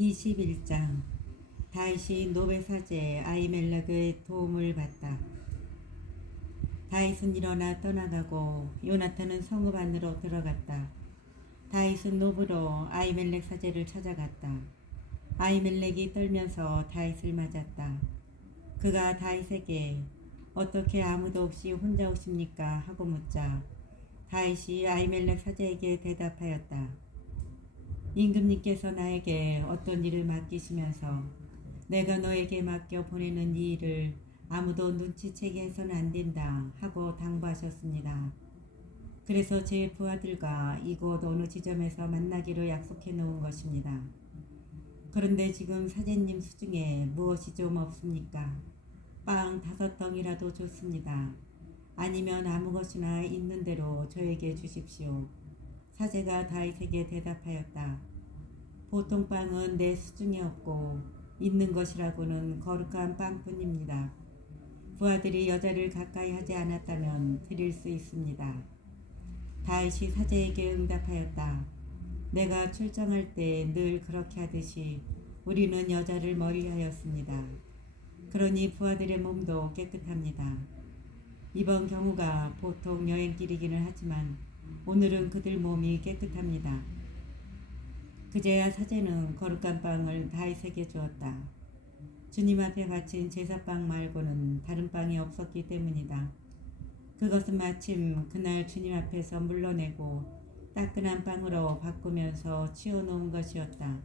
21장. 다윗이 노베 사제 아히멜렉의 도움을 받다. 다윗은 일어나 떠나가고 요나탄은 성읍 안으로 들어갔다. 다윗은 노브로 아히멜렉 사제를 찾아갔다. 아히멜렉이 떨면서 다윗을 맞았다. 그가 다윗에게 어떻게 아무도 없이 혼자 오십니까? 하고 묻자 다윗이 아히멜렉 사제에게 대답하였다. 임금님께서 나에게 어떤 일을 맡기시면서 내가 너에게 맡겨 보내는 이 일을 아무도 눈치채게 해서는 안 된다 하고 당부하셨습니다. 그래서 제 부하들과 이곳 어느 지점에서 만나기로 약속해 놓은 것입니다. 그런데 지금 사제님 수중에 무엇이 좀 없습니까? 빵 5덩이라도 좋습니다. 아니면 아무 것이나 있는 대로 저에게 주십시오. 사제가 다윗에게 대답하였다. 보통 빵은 내 수중에 없고 있는 것이라고는 거룩한 빵뿐입니다. 부하들이 여자를 가까이 하지 않았다면 드릴 수 있습니다. 다윗이 사제에게 응답하였다. 내가 출정할 때 늘 그렇게 하듯이 우리는 여자를 멀리하였습니다. 그러니 부하들의 몸도 깨끗합니다. 이번 경우가 보통 여행길이기는 하지만 오늘은 그들 몸이 깨끗합니다. 그제야 사제는 거룩한 빵을 다윗에게 주었다. 주님 앞에 바친 제사빵 말고는 다른 빵이 없었기 때문이다. 그것은 마침 그날 주님 앞에서 물러내고 따끈한 빵으로 바꾸면서 치워놓은 것이었다.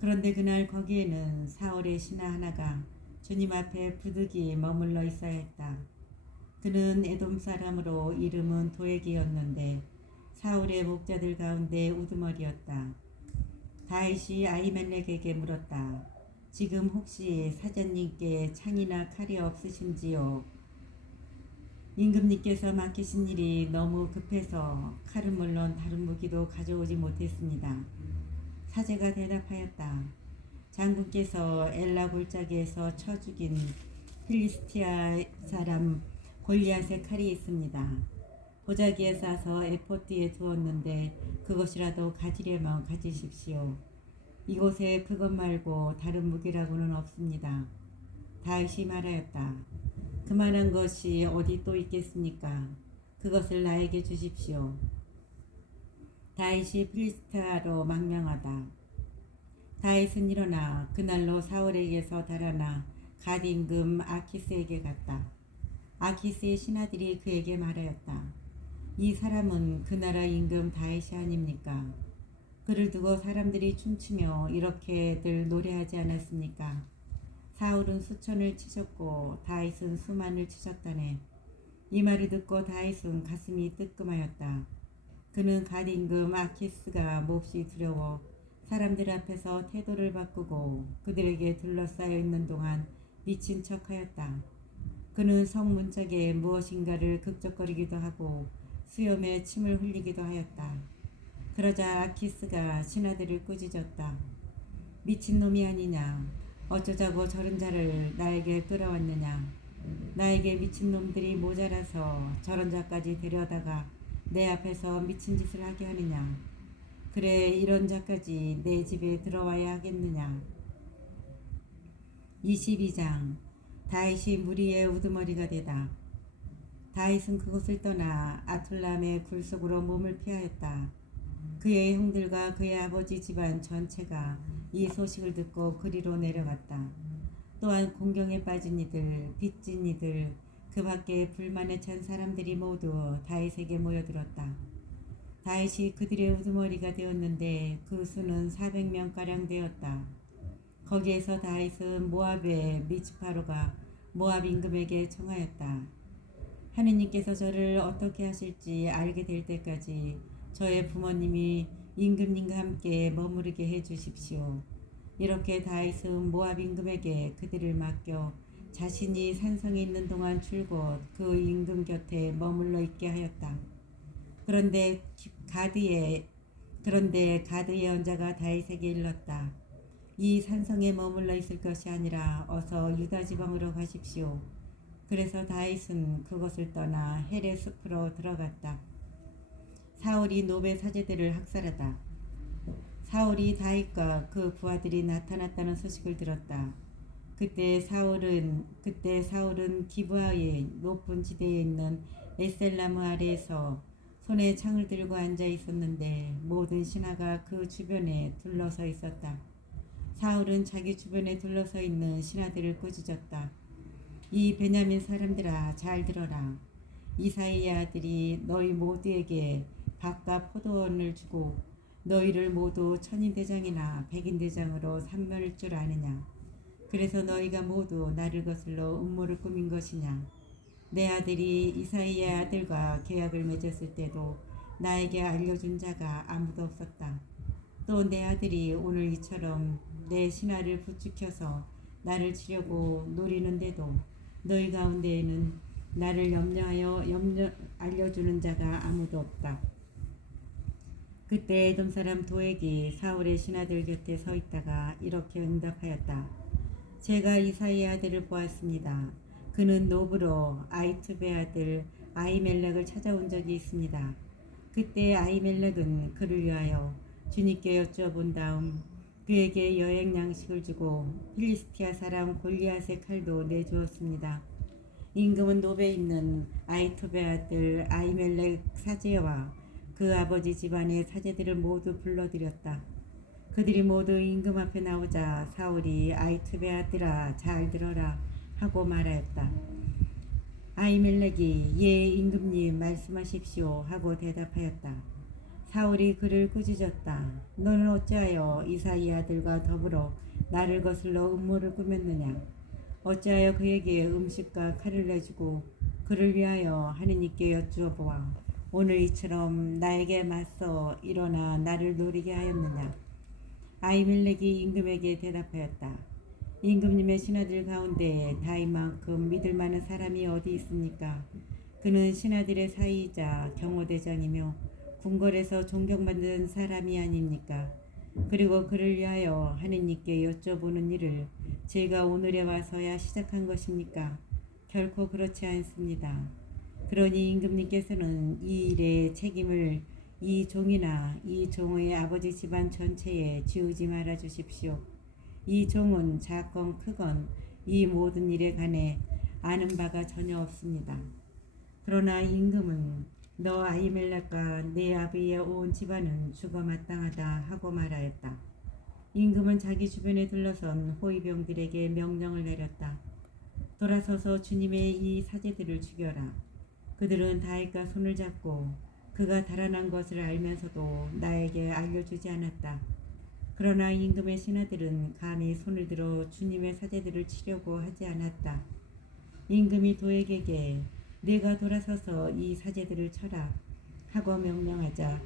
그런데 그날 거기에는 사울의 신하 하나가 주님 앞에 부득이 머물러 있어야 했다. 그는 에돔 사람으로 이름은 도액이었는데 사울의 목자들 가운데 우두머리였다. 다윗이 아히멜렉에게 물었다. 지금 혹시 사장님께 창이나 칼이 없으신지요? 임금님께서 맡기신 일이 너무 급해서 칼은 물론 다른 무기도 가져오지 못했습니다. 사제가 대답하였다. 장군께서 엘라 골짜기에서 쳐 죽인 필리스티아 사람 골리앗의 칼이 있습니다. 보자기에 싸서 에포드에 두었는데 그것이라도 가지려면 가지십시오. 이곳에 그것 말고 다른 무기라고는 없습니다. 다윗이 말하였다. 그만한 것이 어디 또 있겠습니까? 그것을 나에게 주십시오. 다윗이 필리스티아로 망명하다. 다윗은 일어나 그날로 사울에게서 달아나 갓 임금 아키스에게 갔다. 아키스의 신하들이 그에게 말하였다. 이 사람은 그 나라 임금 다윗이 아닙니까? 그를 두고 사람들이 춤추며 이렇게들 노래하지 않았습니까? 사울은 수천을 치셨고 다윗은 수만을 치셨다네. 이 말을 듣고 다윗은 가슴이 뜨끔하였다. 그는 갓 임금 아키스가 몹시 두려워 사람들 앞에서 태도를 바꾸고 그들에게 둘러싸여 있는 동안 미친 척하였다. 그는 성 문짝에 무엇인가를 극적거리기도 하고 수염에 침을 흘리기도 하였다. 그러자 아키스가 신하들을 꾸짖었다. 미친놈이 아니냐? 어쩌자고 저런 자를 나에게 끌어왔느냐? 나에게 미친놈들이 모자라서 저런 자까지 데려다가 내 앞에서 미친 짓을 하게 하느냐? 그래 이런 자까지 내 집에 들어와야 하겠느냐? 22장. 다윗이 무리의 우두머리가 되다. 다윗은 그곳을 떠나 아툴람의 굴속으로 몸을 피하였다. 그의 형들과 그의 아버지 집안 전체가 이 소식을 듣고 그리로 내려갔다. 또한 공경에 빠진 이들, 빚진 이들, 그 밖에 불만에 찬 사람들이 모두 다윗에게 모여들었다. 다윗이 그들의 우두머리가 되었는데 그 수는 400명가량 되었다. 거기에서 다윗은 모압의 미츠파로가 모압 임금에게 청하였다. 하느님께서 저를 어떻게 하실지 알게 될 때까지 저의 부모님이 임금님과 함께 머무르게 해 주십시오. 이렇게 다윗은 모압 임금에게 그들을 맡겨 자신이 산성에 있는 동안 줄곧 그 임금 곁에 머물러 있게 하였다. 그런데 가드의 언자가 다윗에게 일렀다. 이 산성에 머물러 있을 것이 아니라 어서 유다 지방으로 가십시오. 그래서 다윗은 그것을 떠나 헬의 숲으로 들어갔다. 사울이 노베 사제들을 학살하다. 사울이 다윗과 그 부하들이 나타났다는 소식을 들었다. 그때 사울은 기브아의 높은 지대에 있는 에셀나무 아래에서 손에 창을 들고 앉아 있었는데 모든 신하가 그 주변에 둘러서 있었다. 사울은 자기 주변에 둘러서 있는 신하들을 꾸짖었다. 이 베냐민 사람들아, 잘 들어라. 이사이의 아들이 너희 모두에게 밭과 포도원을 주고 너희를 모두 천인대장이나 백인대장으로 삼을 줄 아느냐. 그래서 너희가 모두 나를 거슬러 음모를 꾸민 것이냐. 내 아들이 이사이의 아들과 계약을 맺었을 때도 나에게 알려준 자가 아무도 없었다. 또 내 아들이 오늘 이처럼 내 신하를 부추겨서 나를 치려고 노리는데도 너희 가운데에는 나를 알려주는 자가 아무도 없다. 그때 에돔 사람 도액이 사울의 신하들 곁에 서 있다가 이렇게 응답하였다. 제가 이사이의 아들을 보았습니다. 그는 노브로 아히투베 아들 아히멜렉을 찾아온 적이 있습니다. 그때 아히멜렉은 그를 위하여 주님께 여쭈어본 다음 그에게 여행 양식을 주고 필리스티아 사람 골리앗의 칼도 내주었습니다. 임금은 노베에 있는 아히투베 아들 아히멜렉 사제와 그 아버지 집안의 사제들을 모두 불러들였다. 그들이 모두 임금 앞에 나오자 사울이 아히투베 아들아, 잘 들어라 하고 말하였다. 아히멜렉이 예 임금님 말씀하십시오 하고 대답하였다. 사울이 그를 꾸짖었다. 너는 어찌하여 이사이 아들과 더불어 나를 거슬러 음모를 꾸몄느냐. 어찌하여 그에게 음식과 칼을 내주고 그를 위하여 하느님께 여쭈어 보아 오늘 이처럼 나에게 맞서 일어나 나를 노리게 하였느냐. 아히멜렉이 임금에게 대답하였다. 임금님의 신하들 가운데 다윗만큼 믿을 만한 사람이 어디 있습니까? 그는 신하들의 사이이자 경호대장이며 궁궐에서 존경받는 사람이 아닙니까? 그리고 그를 위하여 하느님께 여쭤보는 일을 제가 오늘에 와서야 시작한 것입니까? 결코 그렇지 않습니다. 그러니 임금님께서는 이 일의 책임을 이 종이나 이 종의 아버지 집안 전체에 지우지 말아 주십시오. 이 종은 작건 크건 이 모든 일에 관해 아는 바가 전혀 없습니다. 그러나 임금은 너 아히멜렉과 네 아비의 온 집안은 죽어 마땅하다 하고 말하였다. 임금은 자기 주변에 둘러선 호위병들에게 명령을 내렸다. 돌아서서 주님의 이 사제들을 죽여라. 그들은 다윗과 손을 잡고 그가 달아난 것을 알면서도 나에게 알려주지 않았다. 그러나 임금의 신하들은 감히 손을 들어 주님의 사제들을 치려고 하지 않았다. 임금이 도액에게 네가 돌아서서 이 사제들을 쳐라 하고 명령하자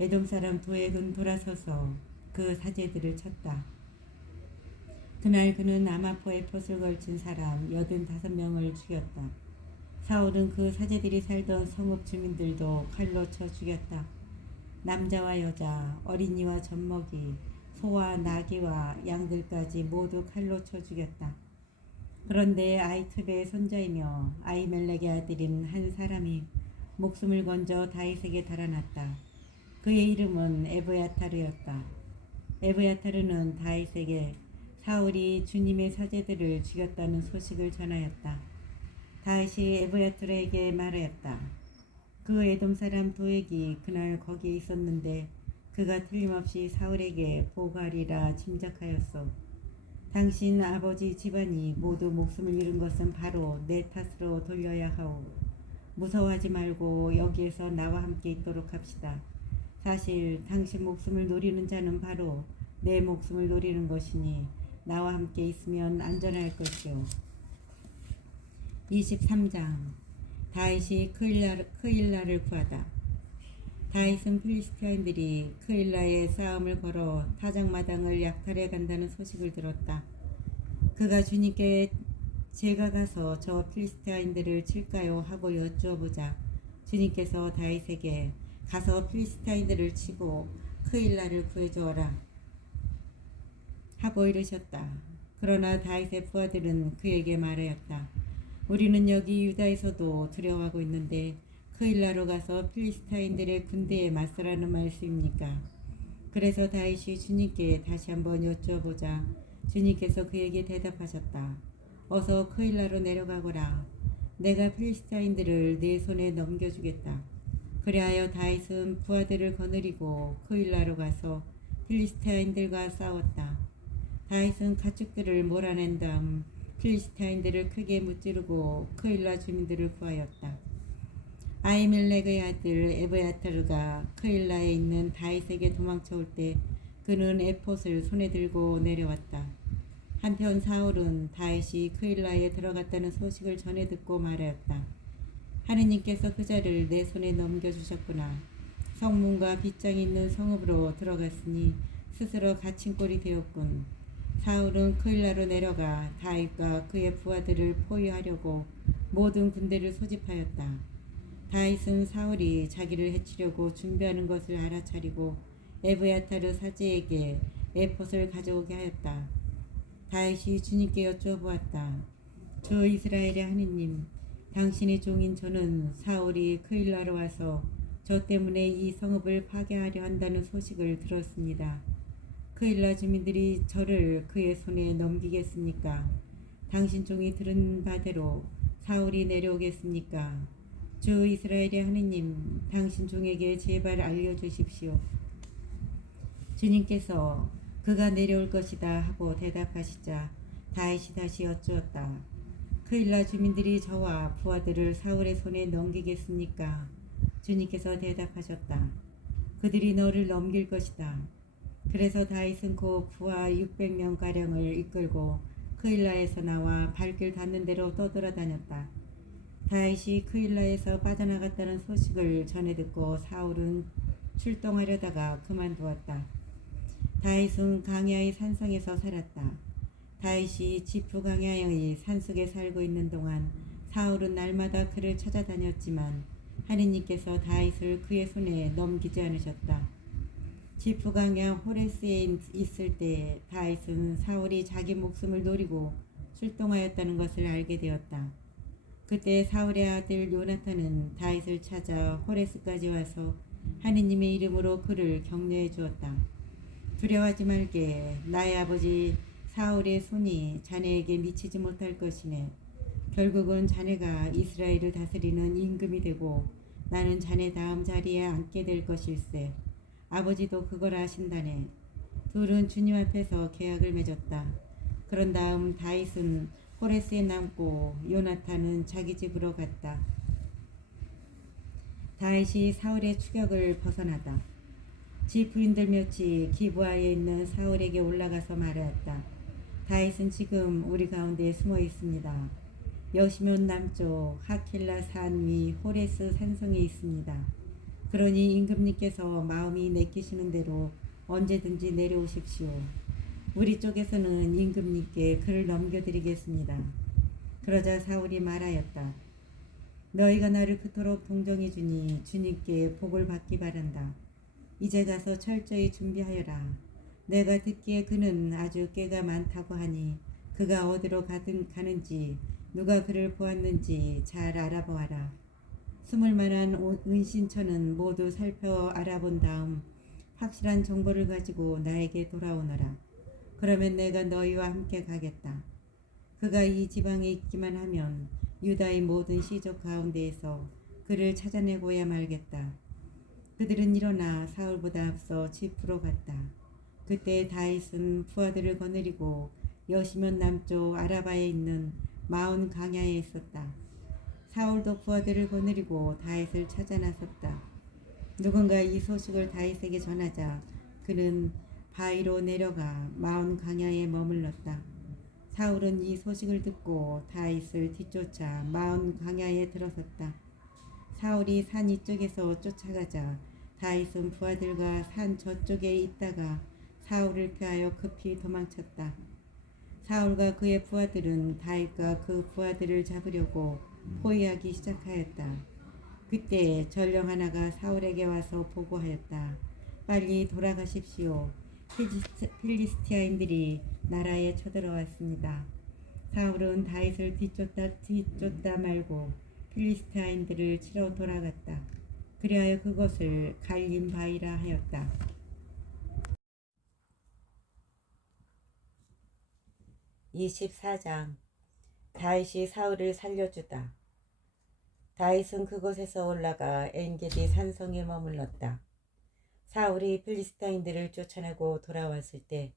에돔 사람 도액은 돌아서서 그 사제들을 쳤다. 그날 그는 아마포에 폿을 걸친 사람 85명을 죽였다. 사울은 그 사제들이 살던 성읍 주민들도 칼로 쳐 죽였다. 남자와 여자, 어린이와 젖먹이, 소와 나귀와 양들까지 모두 칼로 쳐 죽였다. 그런데 아히투베의 손자이며 아히멜렉의 아들인 한 사람이 목숨을 건져 다윗에게 달아났다. 그의 이름은 에브야타르였다. 에브야타르는 다윗에게 사울이 주님의 사제들을 죽였다는 소식을 전하였다. 다윗이 에브야타르에게 말하였다. 그 에돔 사람 도액이 그날 거기에 있었는데 그가 틀림없이 사울에게 보고하리라 짐작하였소. 당신 아버지 집안이 모두 목숨을 잃은 것은 바로 내 탓으로 돌려야 하오. 무서워하지 말고 여기에서 나와 함께 있도록 합시다. 사실 당신 목숨을 노리는 자는 바로 내 목숨을 노리는 것이니 나와 함께 있으면 안전할 것이오. 23장 다윗이 크일라를 구하다. 다윗은 필리스티아인들이 크일라에 싸움을 걸어 타작마당을 약탈해 간다는 소식을 들었다. 그가 주님께 제가 가서 저 필리스티아인들을 칠까요? 하고 여쭈어보자 주님께서 다윗에게 가서 필리스티아인들을 치고 크일라를 구해주어라 하고 이르셨다. 그러나 다윗의 부하들은 그에게 말하였다. 우리는 여기 유다에서도 두려워하고 있는데 크일라로 가서 필리스타인들의 군대에 맞서라는 말씀입니까? 그래서 다윗이 주님께 다시 한번 여쭈어보자 주님께서 그에게 대답하셨다. 어서 크일라로 내려가거라. 내가 필리스타인들을 내 손에 넘겨주겠다. 그리하여 다윗은 부하들을 거느리고 크일라로 가서 필리스타인들과 싸웠다. 다윗은 가축들을 몰아낸 다음 필리스타인들을 크게 무찌르고 크일라 주민들을 구하였다. 아히멜렉의 아들 에브야타르가 크일라에 있는 다윗에게 도망쳐올 때 그는 에폿을 손에 들고 내려왔다. 한편 사울은 다윗이 크일라에 들어갔다는 소식을 전해 듣고 말하였다. 하느님께서 그자를 내 손에 넘겨주셨구나. 성문과 빗장이 있는 성읍으로 들어갔으니 스스로 갇힌 꼴이 되었군. 사울은 크일라로 내려가 다윗과 그의 부하들을 포위하려고 모든 군대를 소집하였다. 다윗은 사울이 자기를 해치려고 준비하는 것을 알아차리고 에브야타르 사제에게 에폿을 가져오게 하였다. 다윗이 주님께 여쭈어보았다. 주 이스라엘의 하느님, 당신의 종인 저는 사울이 크일라로 와서 저 때문에 이 성읍을 파괴하려 한다는 소식을 들었습니다. 크일라 주민들이 저를 그의 손에 넘기겠습니까? 당신 종이 들은 바대로 사울이 내려오겠습니까? 주 이스라엘의 하느님, 당신 종에게 제발 알려주십시오. 주님께서 그가 내려올 것이다 하고 대답하시자 다윗이 다시 여쭈었다. 크일라 주민들이 저와 부하들을 사울의 손에 넘기겠습니까? 주님께서 대답하셨다. 그들이 너를 넘길 것이다. 그래서 다윗은 그 부하 600명가량을 이끌고 크일라에서 나와 발길 닿는 대로 떠돌아다녔다. 다윗이 크일라에서 빠져나갔다는 소식을 전해 듣고 사울은 출동하려다가 그만두었다. 다윗은 강야의 산성에서 살았다. 다윗이 지프 강야의 산속에 살고 있는 동안 사울은 날마다 그를 찾아다녔지만 하느님께서 다윗을 그의 손에 넘기지 않으셨다. 지프 강야 호레스에 있을 때 다윗은 사울이 자기 목숨을 노리고 출동하였다는 것을 알게 되었다. 그때 사울의 아들 요나탄은 다윗을 찾아 호레스까지 와서 하느님의 이름으로 그를 격려해 주었다. 두려워하지 말게. 나의 아버지 사울의 손이 자네에게 미치지 못할 것이네. 결국은 자네가 이스라엘을 다스리는 임금이 되고 나는 자네 다음 자리에 앉게 될 것일세. 아버지도 그걸 아신다네. 둘은 주님 앞에서 계약을 맺었다. 그런 다음 다윗은 호레스에 남고 요나탄은 자기 집으로 갔다. 다윗이 사울의 추격을 벗어나다. 지부인들 몇이 기브아에 있는 사울에게 올라가서 말하였다. 다윗은 지금 우리 가운데 숨어 있습니다. 여시몬 남쪽 하킬라 산 위 호레스 산성에 있습니다. 그러니 임금님께서 마음이 내키시는 대로 언제든지 내려오십시오. 우리 쪽에서는 임금님께 그를 넘겨드리겠습니다. 그러자 사울이 말하였다. 너희가 나를 그토록 동정해 주니 주님께 복을 받기 바란다. 이제 가서 철저히 준비하여라. 내가 듣기에 그는 아주 꾀가 많다고 하니 그가 어디로 가는지 누가 그를 보았는지 잘 알아보아라. 숨을 만한 은신처는 모두 살펴 알아본 다음 확실한 정보를 가지고 나에게 돌아오너라. 그러면 내가 너희와 함께 가겠다. 그가 이 지방에 있기만 하면 유다의 모든 시족 가운데에서 그를 찾아내고야 말겠다. 그들은 일어나 사울보다 앞서 지프로 갔다. 그때 다윗은 부하들을 거느리고 여시몬 남쪽 아라바에 있는 마온 강야에 있었다. 사울도 부하들을 거느리고 다윗을 찾아 나섰다. 누군가 이 소식을 다윗에게 전하자 그는 바위로 내려가 마온 강야에 머물렀다. 사울은 이 소식을 듣고 다윗을 뒤쫓아 마온 강야에 들어섰다. 사울이 산 이쪽에서 쫓아가자 다윗은 부하들과 산 저쪽에 있다가 사울을 피하여 급히 도망쳤다. 사울과 그의 부하들은 다윗과 그 부하들을 잡으려고 포위하기 시작하였다. 그때 전령 하나가 사울에게 와서 보고하였다. 빨리 돌아가십시오. 필리스티아인들이 나라에 쳐들어왔습니다. 사울은 다윗을 뒤쫓다 말고 필리스티아인들을 치러 돌아갔다. 그리하여 그것을 갈림바위라 하였다. 24장. 다윗이 사울을 살려주다. 다윗은 그곳에서 올라가 엔게디 산성에 머물렀다. 사울이 필리스타인들을 쫓아내고 돌아왔을 때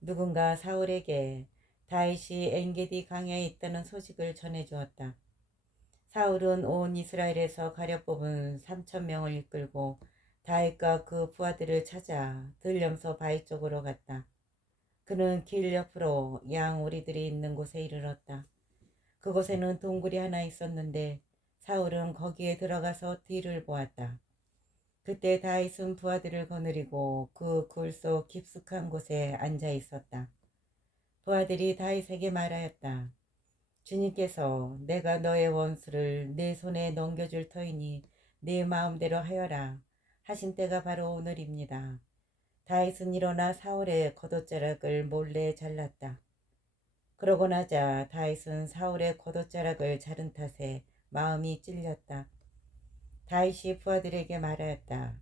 누군가 사울에게 다윗이 엔게디 강야에 있다는 소식을 전해주었다. 사울은 온 이스라엘에서 가려 뽑은 3,000명을 이끌고 다윗과 그 부하들을 찾아 들염소 바위 쪽으로 갔다. 그는 길 옆으로 양 오리들이 있는 곳에 이르렀다. 그곳에는 동굴이 하나 있었는데 사울은 거기에 들어가서 뒤를 보았다. 그때 다윗은 부하들을 거느리고 그 굴 속 깊숙한 곳에 앉아 있었다. 부하들이 다윗에게 말하였다. 주님께서 내가 너의 원수를 내 손에 넘겨줄 터이니 네 마음대로 하여라 하신 때가 바로 오늘입니다. 다윗은 일어나 사울의 겉옷자락을 몰래 잘랐다. 그러고 나자 다윗은 사울의 겉옷자락을 자른 탓에 마음이 찔렸다. 다윗이 부하들에게 말하였다.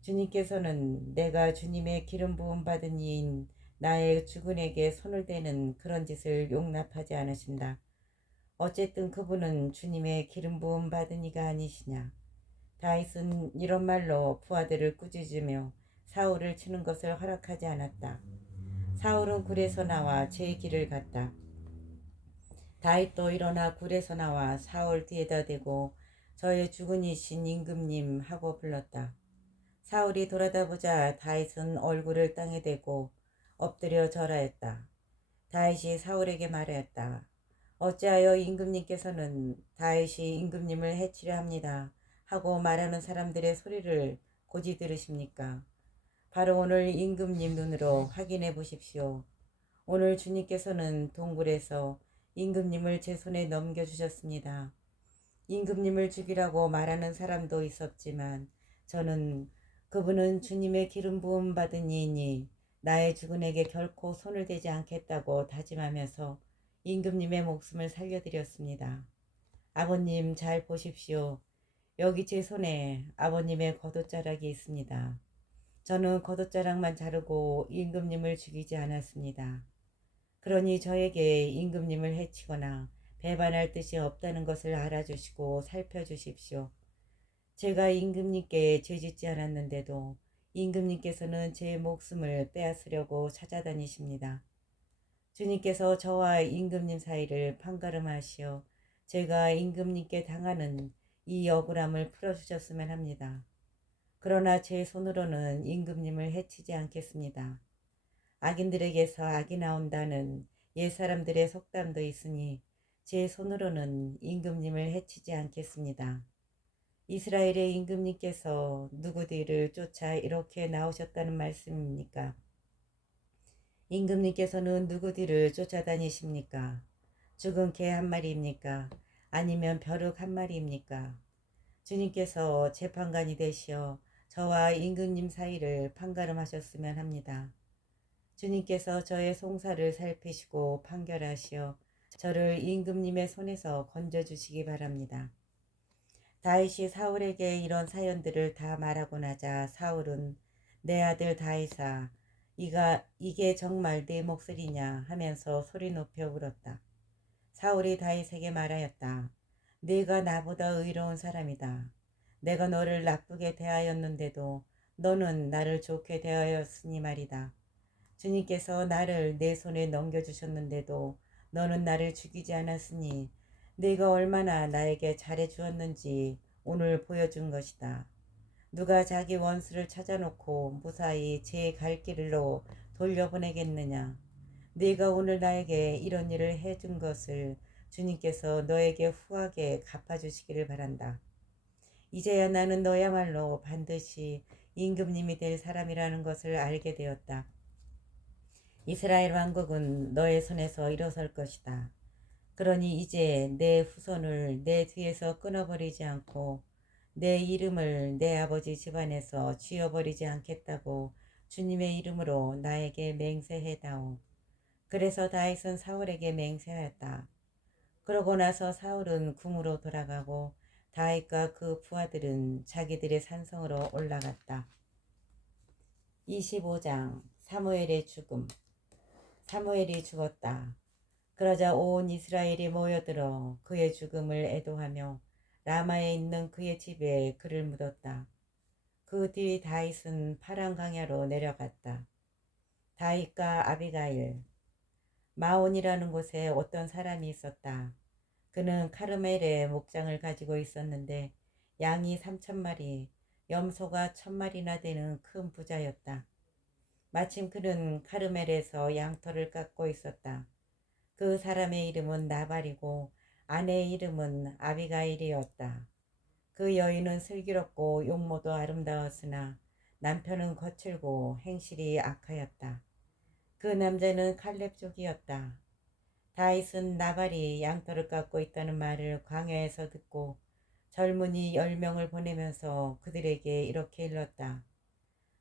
주님께서는 내가 주님의 기름 부음 받은 이인 나의 주군에게 손을 대는 그런 짓을 용납하지 않으신다. 어쨌든 그분은 주님의 기름 부음 받은 이가 아니시냐. 다윗은 이런 말로 부하들을 꾸짖으며 사울을 치는 것을 허락하지 않았다. 사울은 굴에서 나와 제 길을 갔다. 다윗도 일어나 굴에서 나와 사울 뒤에다 대고 저의 주군이신 임금님 하고 불렀다. 사울이 돌아다보자 다윗은 얼굴을 땅에 대고 엎드려 절하였다. 다윗이 사울에게 말하였다. 어찌하여 임금님께서는 다윗이 임금님을 해치려 합니다 하고 말하는 사람들의 소리를 고지 들으십니까? 바로 오늘 임금님 눈으로 확인해 보십시오. 오늘 주님께서는 동굴에서 임금님을 제 손에 넘겨주셨습니다. 임금님을 죽이라고 말하는 사람도 있었지만 저는 그분은 주님의 기름 부음 받은 이이니 나의 주군에게 결코 손을 대지 않겠다고 다짐하면서 임금님의 목숨을 살려드렸습니다. 아버님 잘 보십시오. 여기 제 손에 아버님의 겉옷자락이 있습니다. 저는 겉옷자락만 자르고 임금님을 죽이지 않았습니다. 그러니 저에게 임금님을 해치거나 배반할 뜻이 없다는 것을 알아주시고 살펴주십시오. 제가 임금님께 죄짓지 않았는데도 임금님께서는 제 목숨을 빼앗으려고 찾아다니십니다. 주님께서 저와 임금님 사이를 판가름하시어 제가 임금님께 당하는 이 억울함을 풀어주셨으면 합니다. 그러나 제 손으로는 임금님을 해치지 않겠습니다. 악인들에게서 악이 나온다는 옛사람들의 속담도 있으니 제 손으로는 임금님을 해치지 않겠습니다. 이스라엘의 임금님께서 누구 뒤를 쫓아 이렇게 나오셨다는 말씀입니까? 임금님께서는 누구 뒤를 쫓아다니십니까? 죽은 개 한 마리입니까? 아니면 벼룩 한 마리입니까? 주님께서 재판관이 되시어 저와 임금님 사이를 판가름하셨으면 합니다. 주님께서 저의 송사를 살피시고 판결하시어 저를 임금님의 손에서 건져주시기 바랍니다. 다윗이 사울에게 이런 사연들을 다 말하고 나자 사울은 내 아들 다윗아 이게 정말 네 목소리냐 하면서 소리 높여 울었다. 사울이 다윗에게 말하였다. 네가 나보다 의로운 사람이다. 내가 너를 나쁘게 대하였는데도 너는 나를 좋게 대하였으니 말이다. 주님께서 나를 내 손에 넘겨주셨는데도 너는 나를 죽이지 않았으니 네가 얼마나 나에게 잘해 주었는지 오늘 보여준 것이다. 누가 자기 원수를 찾아놓고 무사히 제 갈 길로 돌려보내겠느냐. 네가 오늘 나에게 이런 일을 해준 것을 주님께서 너에게 후하게 갚아주시기를 바란다. 이제야 나는 너야말로 반드시 임금님이 될 사람이라는 것을 알게 되었다. 이스라엘 왕국은 너의 손에서 일어설 것이다. 그러니 이제 내 후손을 내 뒤에서 끊어버리지 않고 내 이름을 내 아버지 집안에서 쥐어버리지 않겠다고 주님의 이름으로 나에게 맹세해다오. 그래서 다윗은 사울에게 맹세하였다. 그러고 나서 사울은 궁으로 돌아가고 다윗과 그 부하들은 자기들의 산성으로 올라갔다. 25장. 사무엘의 죽음. 사무엘이 죽었다. 그러자 온 이스라엘이 모여들어 그의 죽음을 애도하며 라마에 있는 그의 집에 그를 묻었다. 그 뒤 다윗은 파란 강야로 내려갔다. 다윗과 아비가일. 마온이라는 곳에 어떤 사람이 있었다. 그는 카르멜에 목장을 가지고 있었는데 양이 3,000마리, 염소가 1,000마리나 되는 큰 부자였다. 마침 그는 카르멜에서 양털을 깎고 있었다. 그 사람의 이름은 나발이고 아내의 이름은 아비가일이었다. 그 여인은 슬기롭고 용모도 아름다웠으나 남편은 거칠고 행실이 악하였다. 그 남자는 칼렙 족이었다. 다윗은 나발이 양털을 깎고 있다는 말을 광야에서 듣고 젊은이 10명을 보내면서 그들에게 이렇게 일렀다.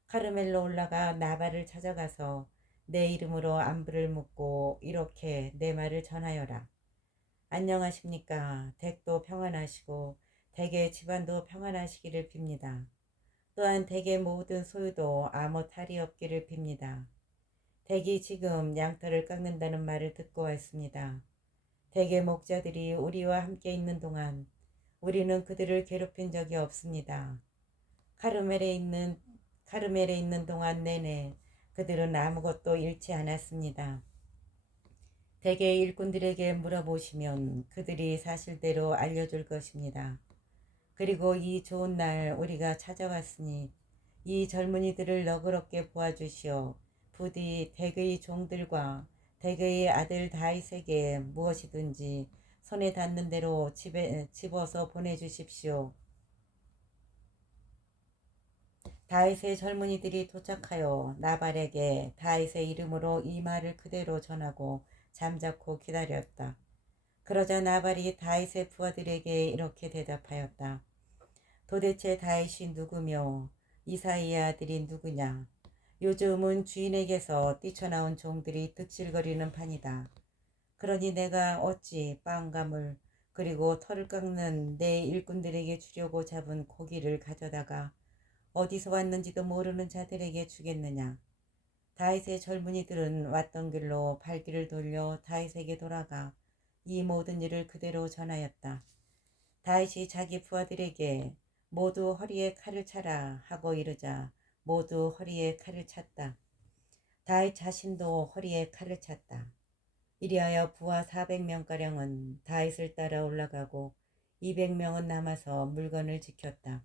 카르멜로 올라가 나발을 찾아가서 내 이름으로 안부를 묻고 이렇게 내 말을 전하여라. 안녕하십니까. 댁도 평안하시고 댁의 집안도 평안하시기를 빕니다. 또한 댁의 모든 소유도 아무 탈이 없기를 빕니다. 댁이 지금 양털을 깎는다는 말을 듣고 왔습니다. 댁의 목자들이 우리와 함께 있는 동안 우리는 그들을 괴롭힌 적이 없습니다. 카르멜에 있는 동안 내내 그들은 아무것도 잃지 않았습니다. 댁의 일꾼들에게 물어보시면 그들이 사실대로 알려줄 것입니다. 그리고 이 좋은 날 우리가 찾아왔으니 이 젊은이들을 너그럽게 보아주시어 부디 댁의 종들과 댁의 아들 다윗에게 무엇이든지 손에 닿는 대로 집어서 보내주십시오. 다윗의 젊은이들이 도착하여 나발에게 다윗의 이름으로 이 말을 그대로 전하고 잠자코 기다렸다. 그러자 나발이 다윗의 부하들에게 이렇게 대답하였다. 도대체 다윗이 누구며 이사이의 아들이 누구냐? 요즘은 주인에게서 뛰쳐나온 종들이 득실거리는 판이다. 그러니 내가 어찌 빵과 물 그리고 털을 깎는 내 일꾼들에게 주려고 잡은 고기를 가져다가 어디서 왔는지도 모르는 자들에게 주겠느냐. 다윗의 젊은이들은 왔던 길로 발길을 돌려 다윗에게 돌아가 이 모든 일을 그대로 전하였다. 다윗이 자기 부하들에게 모두 허리에 칼을 차라 하고 이르자 모두 허리에 칼을 찼다. 다윗 자신도 허리에 칼을 찼다. 이리하여 부하 400명가량은 다윗을 따라 올라가고 200명은 남아서 물건을 지켰다.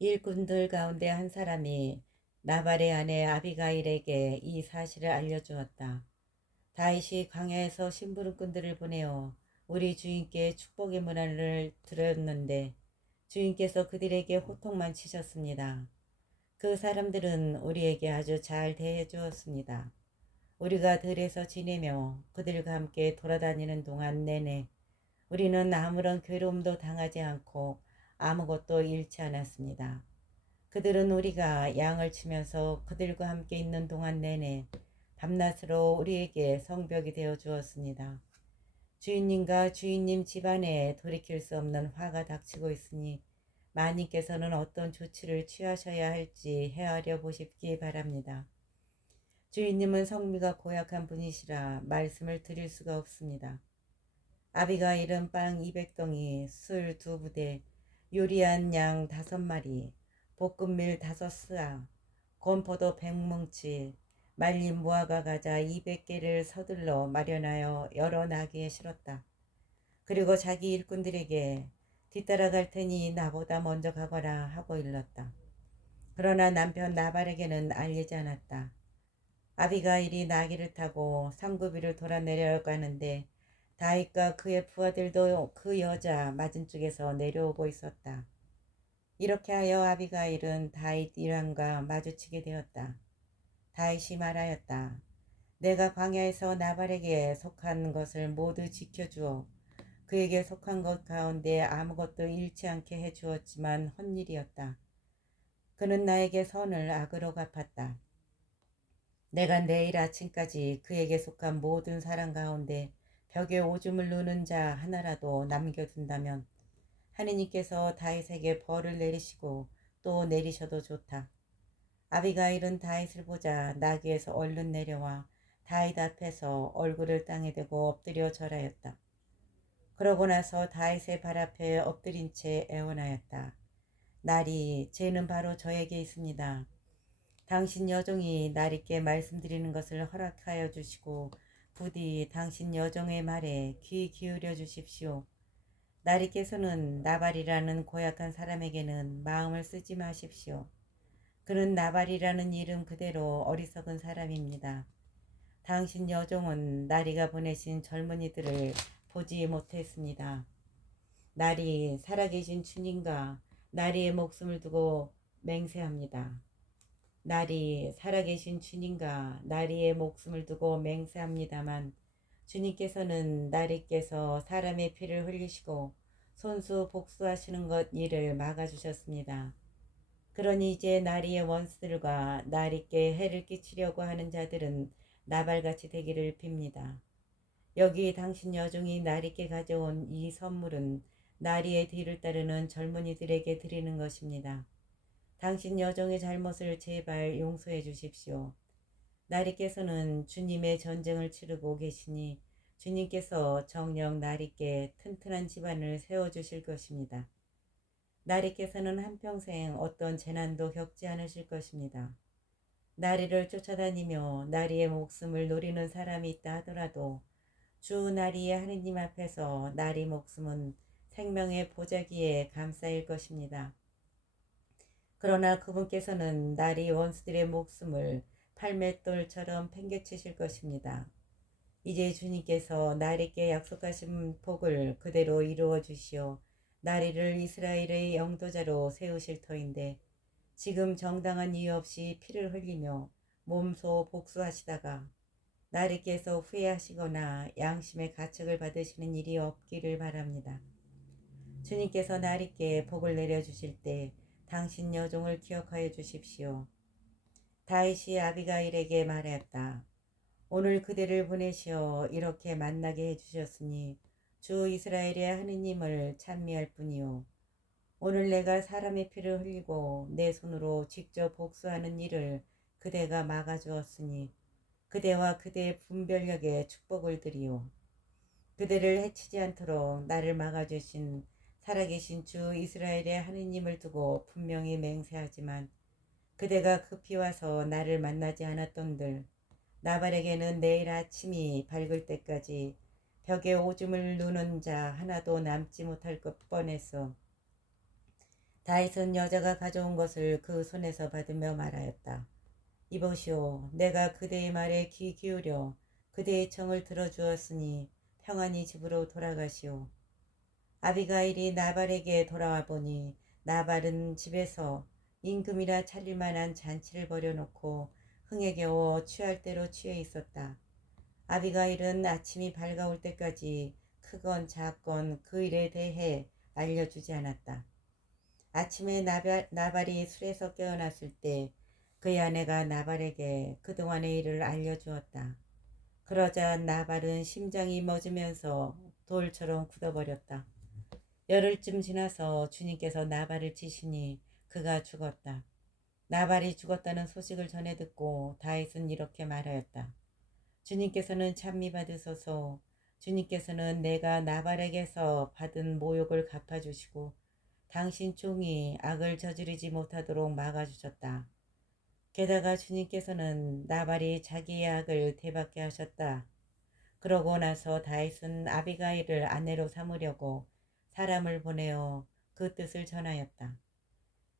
일꾼들 가운데 한 사람이 나발의 아내 아비가일에게 이 사실을 알려주었다. 다윗이 광야에서 심부름꾼들을 보내어 우리 주인께 축복의 문화를 드렸는데 주인께서 그들에게 호통만 치셨습니다. 그 사람들은 우리에게 아주 잘 대해 주었습니다. 우리가 들에서 지내며 그들과 함께 돌아다니는 동안 내내 우리는 아무런 괴로움도 당하지 않고 아무것도 잃지 않았습니다. 그들은 우리가 양을 치면서 그들과 함께 있는 동안 내내 밤낮으로 우리에게 성벽이 되어 주었습니다. 주인님과 주인님 집안에 돌이킬 수 없는 화가 닥치고 있으니 마님께서는 어떤 조치를 취하셔야 할지 헤아려 보십기 바랍니다. 주인님은 성미가 고약한 분이시라 말씀을 드릴 수가 없습니다. 아비가일은 빵 200덩이, 술 2부대, 요리한 양 5마리, 볶음밀 5스아, 건포도 100뭉치, 말린 무화과 과자 200개를 서둘러 마련하여 여러 나귀에 실었다. 그리고 자기 일꾼들에게 뒤따라갈 테니 나보다 먼저 가거라 하고 일렀다. 그러나 남편 나발에게는 알리지 않았다. 아비가일이 나귀를 타고 상구비를 돌아 내려가는데 다윗과 그의 부하들도 그 여자 맞은 쪽에서 내려오고 있었다. 이렇게 하여 아비가일은 다윗 일왕과 마주치게 되었다. 다윗이 말하였다. 내가 광야에서 나발에게 속한 것을 모두 지켜주어 그에게 속한 것 가운데 아무것도 잃지 않게 해주었지만 헛일이었다. 그는 나에게 선을 악으로 갚았다. 내가 내일 아침까지 그에게 속한 모든 사람 가운데 벽에 오줌을 누는 자 하나라도 남겨둔다면 하느님께서 다윗에게 벌을 내리시고 또 내리셔도 좋다. 아비가일은 다윗을 보자 나귀에서 얼른 내려와 다윗 앞에서 얼굴을 땅에 대고 엎드려 절하였다. 그러고 나서 다윗의 발 앞에 엎드린 채 애원하였다. 나리, 죄는 바로 저에게 있습니다. 당신 여종이 나리께 말씀드리는 것을 허락하여 주시고 부디 당신 여종의 말에 귀 기울여 주십시오. 나리께서는 나발이라는 고약한 사람에게는 마음을 쓰지 마십시오. 그는 나발이라는 이름 그대로 어리석은 사람입니다. 당신 여종은 나리가 보내신 젊은이들을 보지 못했습니다. 나리, 살아계신 주님과 나리의 목숨을 두고 맹세합니다. 나리, 살아계신 주님과 나리의 목숨을 두고 맹세합니다만 주님께서는 나리께서 사람의 피를 흘리시고 손수 복수하시는 것 일을 막아주셨습니다. 그러니 이제 나리의 원수들과 나리께 해를 끼치려고 하는 자들은 나발같이 되기를 빕니다. 여기 당신 여종이 나리께 가져온 이 선물은 나리의 뒤를 따르는 젊은이들에게 드리는 것입니다. 당신 여종의 잘못을 제발 용서해 주십시오. 나리께서는 주님의 전쟁을 치르고 계시니 주님께서 정녕 나리께 튼튼한 집안을 세워주실 것입니다. 나리께서는 한평생 어떤 재난도 겪지 않으실 것입니다. 나리를 쫓아다니며 나리의 목숨을 노리는 사람이 있다 하더라도 주 나리의 하느님 앞에서 나리 목숨은 생명의 보자기에 감싸일 것입니다. 그러나 그분께서는 나리 원수들의 목숨을 팔맷돌처럼 팽개치실 것입니다. 이제 주님께서 나리께 약속하신 복을 그대로 이루어 주시어 나리를 이스라엘의 영도자로 세우실 터인데 지금 정당한 이유 없이 피를 흘리며 몸소 복수하시다가 나리께서 후회하시거나 양심의 가책을 받으시는 일이 없기를 바랍니다. 주님께서 나리께 복을 내려주실 때 당신 여종을 기억하여 주십시오. 다윗이 아비가일에게 말했다. 오늘 그대를 보내시어 이렇게 만나게 해주셨으니 주 이스라엘의 하느님을 찬미할 뿐이요. 오늘 내가 사람의 피를 흘리고 내 손으로 직접 복수하는 일을 그대가 막아주었으니 그대와 그대의 분별력에 축복을 드리오. 그대를 해치지 않도록 나를 막아주신 살아계신 주 이스라엘의 하느님을 두고 분명히 맹세하지만 그대가 급히 와서 나를 만나지 않았던들 나발에게는 내일 아침이 밝을 때까지 벽에 오줌을 누는 자 하나도 남지 못할 것 뻔했어. 다윗은 여자가 가져온 것을 그 손에서 받으며 말하였다. 이보시오, 내가 그대의 말에 귀 기울여 그대의 청을 들어주었으니 평안히 집으로 돌아가시오. 아비가일이 나발에게 돌아와 보니 나발은 집에서 임금이라 차릴 만한 잔치를 벌여놓고 흥에 겨워 취할 대로 취해 있었다. 아비가일은 아침이 밝아올 때까지 크건 작건 그 일에 대해 알려주지 않았다. 아침에 나발이 술에서 깨어났을 때 그의 아내가 나발에게 그동안의 일을 알려주었다. 그러자 나발은 심장이 멎으면서 돌처럼 굳어버렸다. 열흘쯤 지나서 주님께서 나발을 치시니 그가 죽었다. 나발이 죽었다는 소식을 전해 듣고 다윗은 이렇게 말하였다. 주님께서는 찬미 받으소서. 주님께서는 내가 나발에게서 받은 모욕을 갚아주시고 당신 종이 악을 저지르지 못하도록 막아주셨다. 게다가 주님께서는 나발이 자기의 악을 되받게 하셨다. 그러고 나서 다윗은 아비가일을 아내로 삼으려고 사람을 보내어 그 뜻을 전하였다.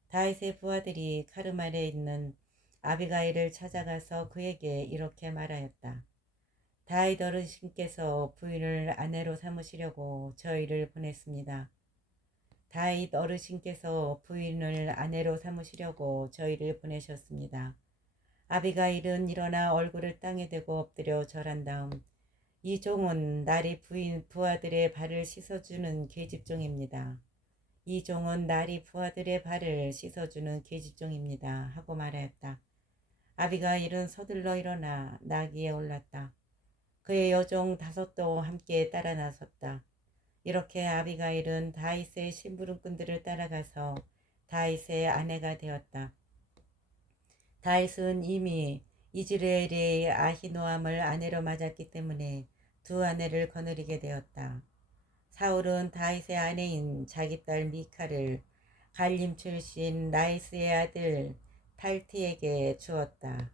다윗의 부하들이 카르멜에 있는 아비가일을 찾아가서 그에게 이렇게 말하였다. 다윗 어르신께서 부인을 아내로 삼으시려고 저희를 보냈습니다. 다윗 어르신께서 부인을 아내로 삼으시려고 저희를 보내셨습니다. 아비가일은 일어나 얼굴을 땅에 대고 엎드려 절한 다음 이 종은 나리 부인 부하들의 발을 씻어주는 계집종입니다. 이 종은 나리 부하들의 발을 씻어주는 계집종입니다. 하고 말하였다. 아비가일은 서둘러 일어나 나귀에 올랐다. 그의 여종 5도 함께 따라 나섰다. 이렇게 아비가일은 다윗의 심부름꾼들을 따라가서 다윗의 아내가 되었다. 다윗은 이미 이즈라엘의 아히노암을 아내로 맞았기 때문에 두 아내를 거느리게 되었다. 사울은 다윗의 아내인 자기 딸 미카를 갈림 출신 라이스의 아들 팔티에게 주었다.